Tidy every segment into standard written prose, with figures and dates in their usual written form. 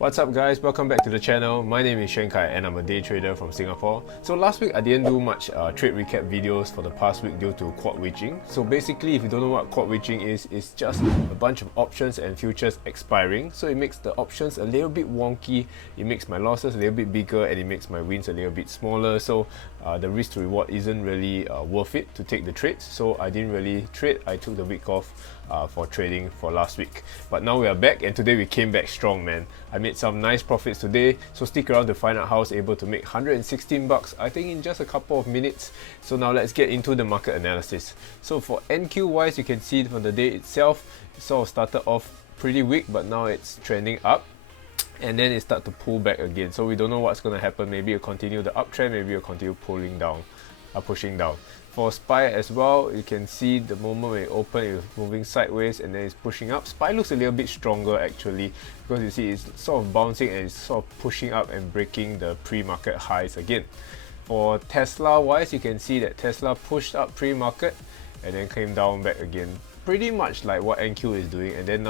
What's up guys, welcome back to the channel. My name is Shen Kai and I'm a day trader from Singapore. So last week I didn't do much trade recap videos for the past week due to quad witching. So basically, if you don't know what quad witching is, it's just a bunch of options and futures expiring. So it makes the options a little bit wonky, it makes my losses a little bit bigger, and it makes my wins a little bit smaller. So the risk to reward isn't really worth it to take the trades. So I didn't really trade. I took the week off for trading for last week. But now we are back, and today we came back strong, man. I made some nice profits today, so stick around to find out how I was able to make 116 bucks, I think, in just a couple of minutes. So now let's get into the market analysis. So for NQ wise, you can see from the day itself, it sort of started off pretty weak, but now it's trending up. And then it started to pull back again. So we don't know what's going to happen. Maybe it'll continue the uptrend, maybe it'll continue pulling down, pushing down. For SPY as well, you can see the moment when it opened, it was moving sideways and then it's pushing up. SPY looks a little bit stronger actually, because you see it's sort of bouncing and it's sort of pushing up and breaking the pre-market highs again. For Tesla wise, you can see that Tesla pushed up pre-market and then came down back again. Pretty much like what NQ is doing, and then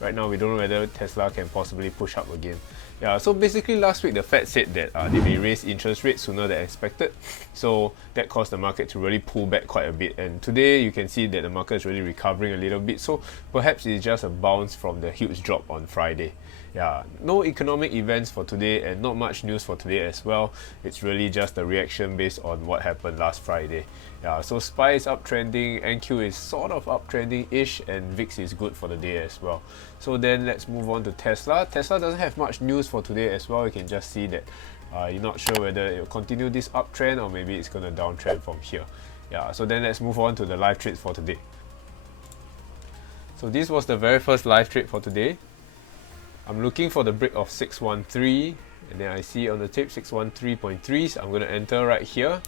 right now we don't know whether Tesla can possibly push up again. Yeah, so basically last week the Fed said that they may raise interest rates sooner than expected, so that caused the market to really pull back quite a bit. And today you can see that the market is really recovering a little bit, so perhaps it's just a bounce from the huge drop on Friday. Yeah, no economic events for today and not much news for today as well. It's really just a reaction based on what happened last Friday. Yeah, so SPY is uptrending, NQ is sort of uptrending-ish, and VIX is good for the day as well. So then let's move on to Tesla. Tesla doesn't have much news for today as well. You can just see that you're not sure whether it will continue this uptrend or maybe it's going to downtrend from here. Yeah, so then let's move on to the live trades for today. So this was the very first live trade for today. I'm looking for the break of 613, and then I see on the tape 613.3, so I'm going to enter right here.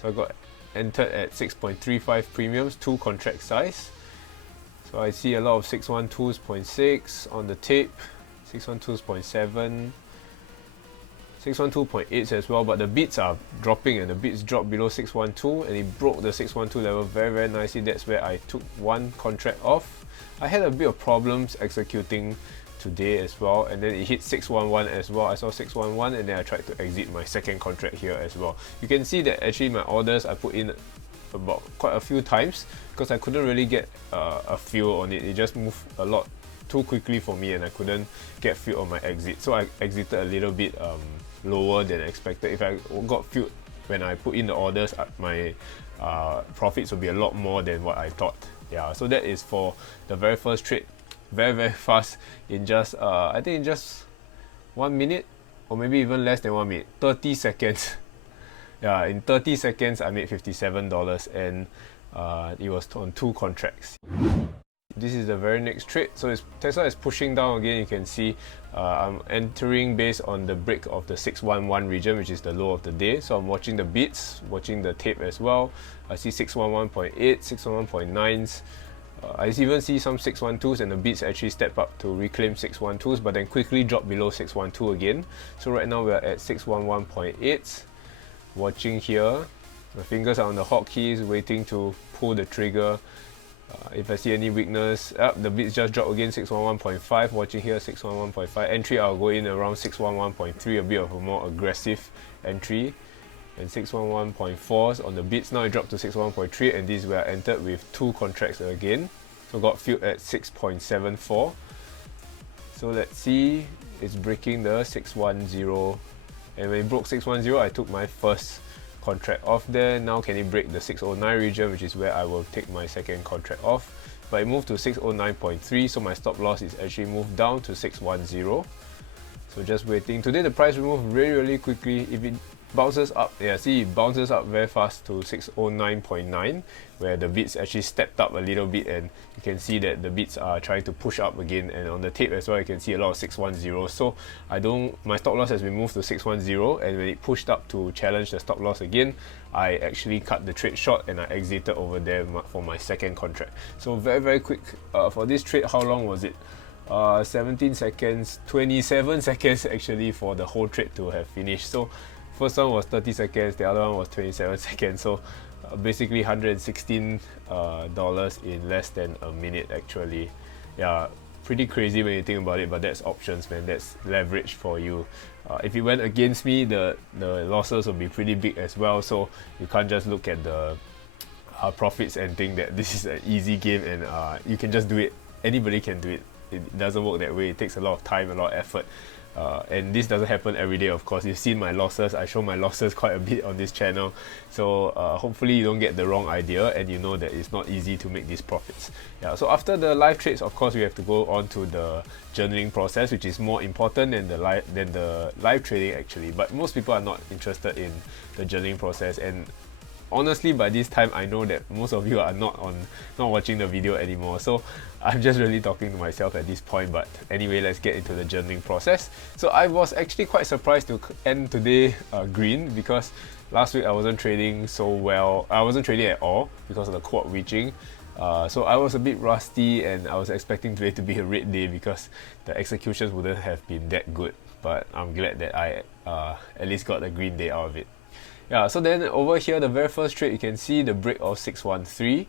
So I got entered at 6.35 premiums, 2 contract size. So I see a lot of 612.6 on the tape, 612.7, 612.8 as well, but the bids are dropping and the bids dropped below 612 and it broke the 612 level very nicely. That's where I took one contract off. I had a bit of problems executing today as well, and then it hit 611 as well. I saw 611 and then I tried to exit my second contract here as well. You can see that actually my orders I put in about quite a few times because I couldn't really get a feel on it. It just moved a lot too quickly for me and I couldn't get feel on my exit. So I exited a little bit lower than expected. If I got feel when I put in the orders, my profits would be a lot more than what I thought. Yeah, so that is for the very first trade. Very fast, in just I think in just 1 minute or maybe even less than 1 minute, 30 seconds. Yeah, in 30 seconds I made $57 and it was on 2 contracts. This is the very next trade. So Tesla is pushing down again. You can see I'm entering based on the break of the 611 region, which is the low of the day. So I'm watching the bids, watching the tape as well. I see 611.8, 611.9s. I even see some 612s and the bids actually step up to reclaim 612s, but then quickly drop below 612 again. So right now we're at 611.8. Watching here, my fingers are on the hotkeys, waiting to pull the trigger. If I see any weakness, the bids just drop again, 611.5. Watching here, 611.5. Entry, I'll go in around 611.3, a bit of a more aggressive entry. And 611.4s on the bids. Now it dropped to 611.3, and this is where I entered with 2 contracts again. So got filled at 6.74. So let's see, it's breaking the 610, and when it broke 610, I took my first contract off there. Now can it break the 609 region, which is where I will take my second contract off. But it moved to 609.3, so my stop loss is actually moved down to 610. So just waiting. Today the price will move really quickly. If it bounces up, yeah, see, it bounces up very fast to 609.9, where the bids actually stepped up a little bit, and you can see that the bids are trying to push up again. And on the tape as well, you can see a lot of 610. So my stop loss has been moved to 610, and when it pushed up to challenge the stop loss again, I actually cut the trade short and I exited over there for my second contract. So very quick for this trade. How long was it? 17 seconds, 27 seconds actually for the whole trade to have finished. So first one was 30 seconds, the other one was 27 seconds. So basically $116 in less than a minute actually. Yeah, pretty crazy when you think about it, but that's options, man. That's leverage for you. If it went against me, the losses will be pretty big as well, so you can't just look at the profits and think that this is an easy game and you can just do it. Anybody can do it. It doesn't work that way. It takes a lot of time, a lot of effort. And this doesn't happen every day, of course. You've seen my losses. I show my losses quite a bit on this channel. So hopefully you don't get the wrong idea and you know that it's not easy to make these profits. Yeah. So after the live trades, of course, we have to go on to the journaling process, which is more important than the live trading actually. But most people are not interested in the journaling process, and honestly, by this time, I know that most of you are not watching the video anymore. So I'm just really talking to myself at this point. But anyway, let's get into the journaling process. So I was actually quite surprised to end today green, because last week I wasn't trading so well. I wasn't trading at all because of the quad reaching. So I was a bit rusty, and I was expecting today to be a red day because the executions wouldn't have been that good. But I'm glad that I at least got a green day out of it. Yeah, so then over here, the very first trade, you can see the break of 613,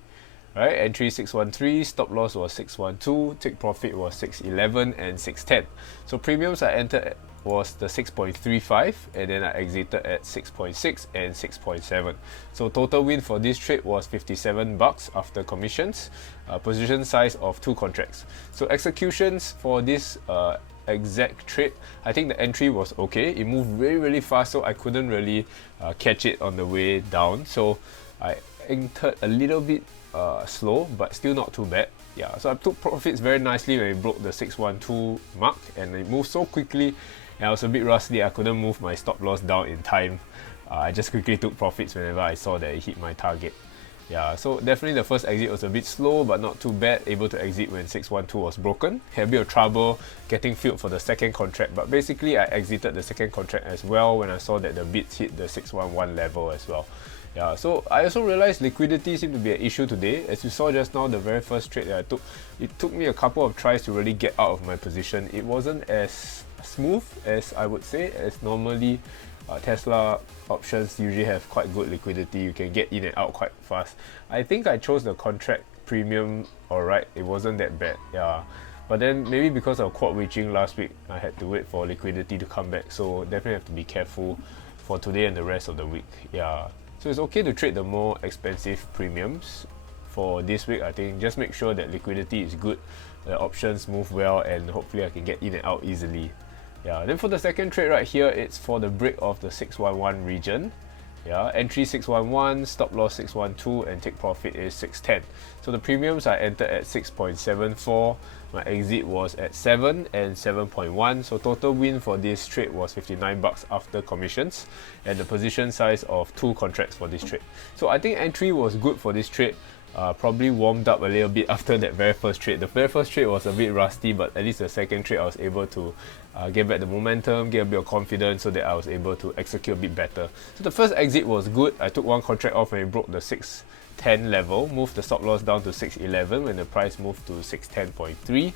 right? Entry 613, stop loss was 612, take profit was 611 and 610. So premiums I entered at was the 6.35, and then I exited at 6.6 and 6.7. So total win for this trade was 57 bucks after commissions, position size of 2 contracts. So executions for this exact trade, I think the entry was okay. It moved really fast, so I couldn't really catch it on the way down. So I entered a little bit slow, but still not too bad. Yeah, so I took profits very nicely when it broke the 612 mark, and it moved so quickly, and I was a bit rusty. I couldn't move my stop loss down in time. I just quickly took profits whenever I saw that it hit my target. Yeah, so definitely the first exit was a bit slow, but not too bad. Able to exit when 612 was broken. Had a bit of trouble getting filled for the second contract, but basically I exited the second contract as well when I saw that the bids hit the 611 level as well. Yeah, so I also realized liquidity seemed to be an issue today. As you saw just now, the very first trade that I took, it took me a couple of tries to really get out of my position. It wasn't as smooth as I would say, as normally Tesla options usually have quite good liquidity. You can get in and out quite fast. I think I chose the contract premium alright. It wasn't that bad. Yeah. But then maybe because of quad reaching last week, I had to wait for liquidity to come back. So definitely have to be careful for today and the rest of the week. Yeah. So it's okay to trade the more expensive premiums for this week. I think just make sure that liquidity is good, the options move well, and hopefully I can get in and out easily. Yeah, then for the second trade right here, it's for the break of the 611 region. Yeah, entry 611, stop loss 612, and take profit is 610. So the premiums I entered at 6.74, my exit was at 7 and 7.1. So total win for this trade was 59 bucks after commissions, and the position size of 2 contracts for this trade. So I think entry was good for this trade. Probably warmed up a little bit after that very first trade. The very first trade was a bit rusty, but at least the second trade I was able to get back the momentum, get a bit of confidence, so that I was able to execute a bit better. So the first exit was good. I took one contract off when it broke the 610 level, moved the stop loss down to 611 when the price moved to 610.3.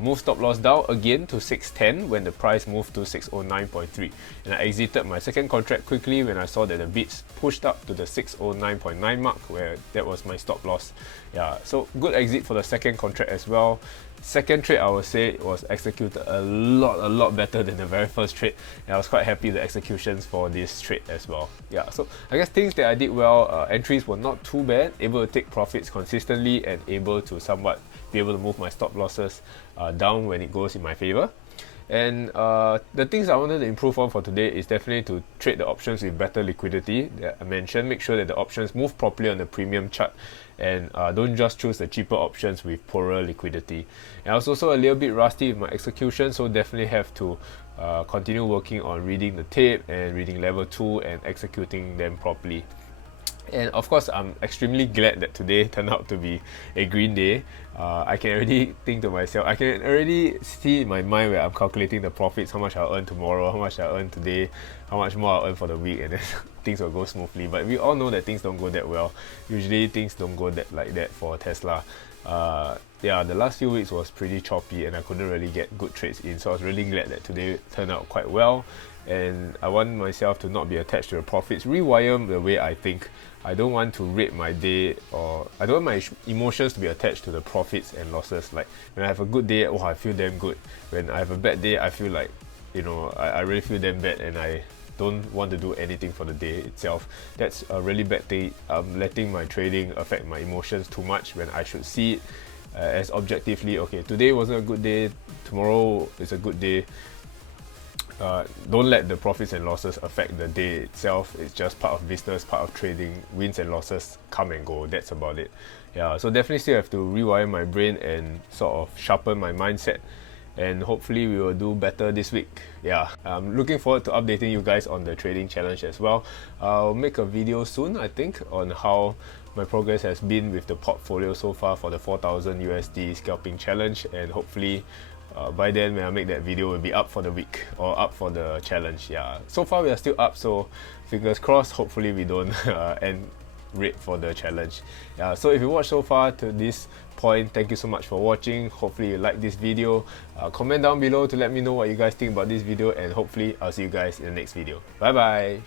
Moved stop loss down again to 610 when the price moved to 609.3, and I exited my second contract quickly when I saw that the bids pushed up to the 609.9 mark, where that was my stop loss. Yeah, so good exit for the second contract as well. Second trade, I would say, was executed a lot better than the very first trade, and I was quite happy with the executions for this trade as well. Yeah, so I guess things that I did well, entries were not too bad, able to take profits consistently, and able to somewhat be able to move my stop losses down when it goes in my favor. And the things I wanted to improve on for today is definitely to trade the options with better liquidity that I mentioned. Make sure that the options move properly on the premium chart, and don't just choose the cheaper options with poorer liquidity. And I was also a little bit rusty with my execution, so definitely have to continue working on reading the tape and reading level 2 and executing them properly. And of course, I'm extremely glad that today turned out to be a green day. I can already think to myself, I can already see in my mind where I'm calculating the profits, how much I'll earn tomorrow, how much I'll earn today, how much more I'll earn for the week, and then things will go smoothly. But we all know that things don't go that well. Usually things don't go like that for Tesla. Yeah, the last few weeks was pretty choppy and I couldn't really get good trades in, so I was really glad that today turned out quite well. And I want myself to not be attached to the profits, rewire the way I think. I don't want to rate my day, or I don't want my emotions to be attached to the profits and losses. Like when I have a good day, oh, I feel damn good. When I have a bad day, I feel like, you know, I really feel damn bad, and I don't want to do anything for the day itself. That's a really bad thing. I'm letting my trading affect my emotions too much when I should see it as objectively. Okay, today wasn't a good day, tomorrow is a good day. Don't let the profits and losses affect the day itself. It's just part of business, part of trading. Wins and losses come and go. That's about it. Yeah, so definitely still have to rewire my brain and sort of sharpen my mindset, and hopefully we will do better this week. Yeah, I'm looking forward to updating you guys on the trading challenge as well. I'll make a video soon, I think, on how my progress has been with the portfolio so far for the 4,000 USD scalping challenge, and hopefully by then when I make that video, will be up for the week or up for the challenge. Yeah, so far we are still up, so fingers crossed. Hopefully we don't end rate for the challenge. Yeah, so if you watched so far to this point, thank you so much for watching. Hopefully you like this video. Comment down below to let me know what you guys think about this video, and hopefully I'll see you guys in the next video. Bye bye.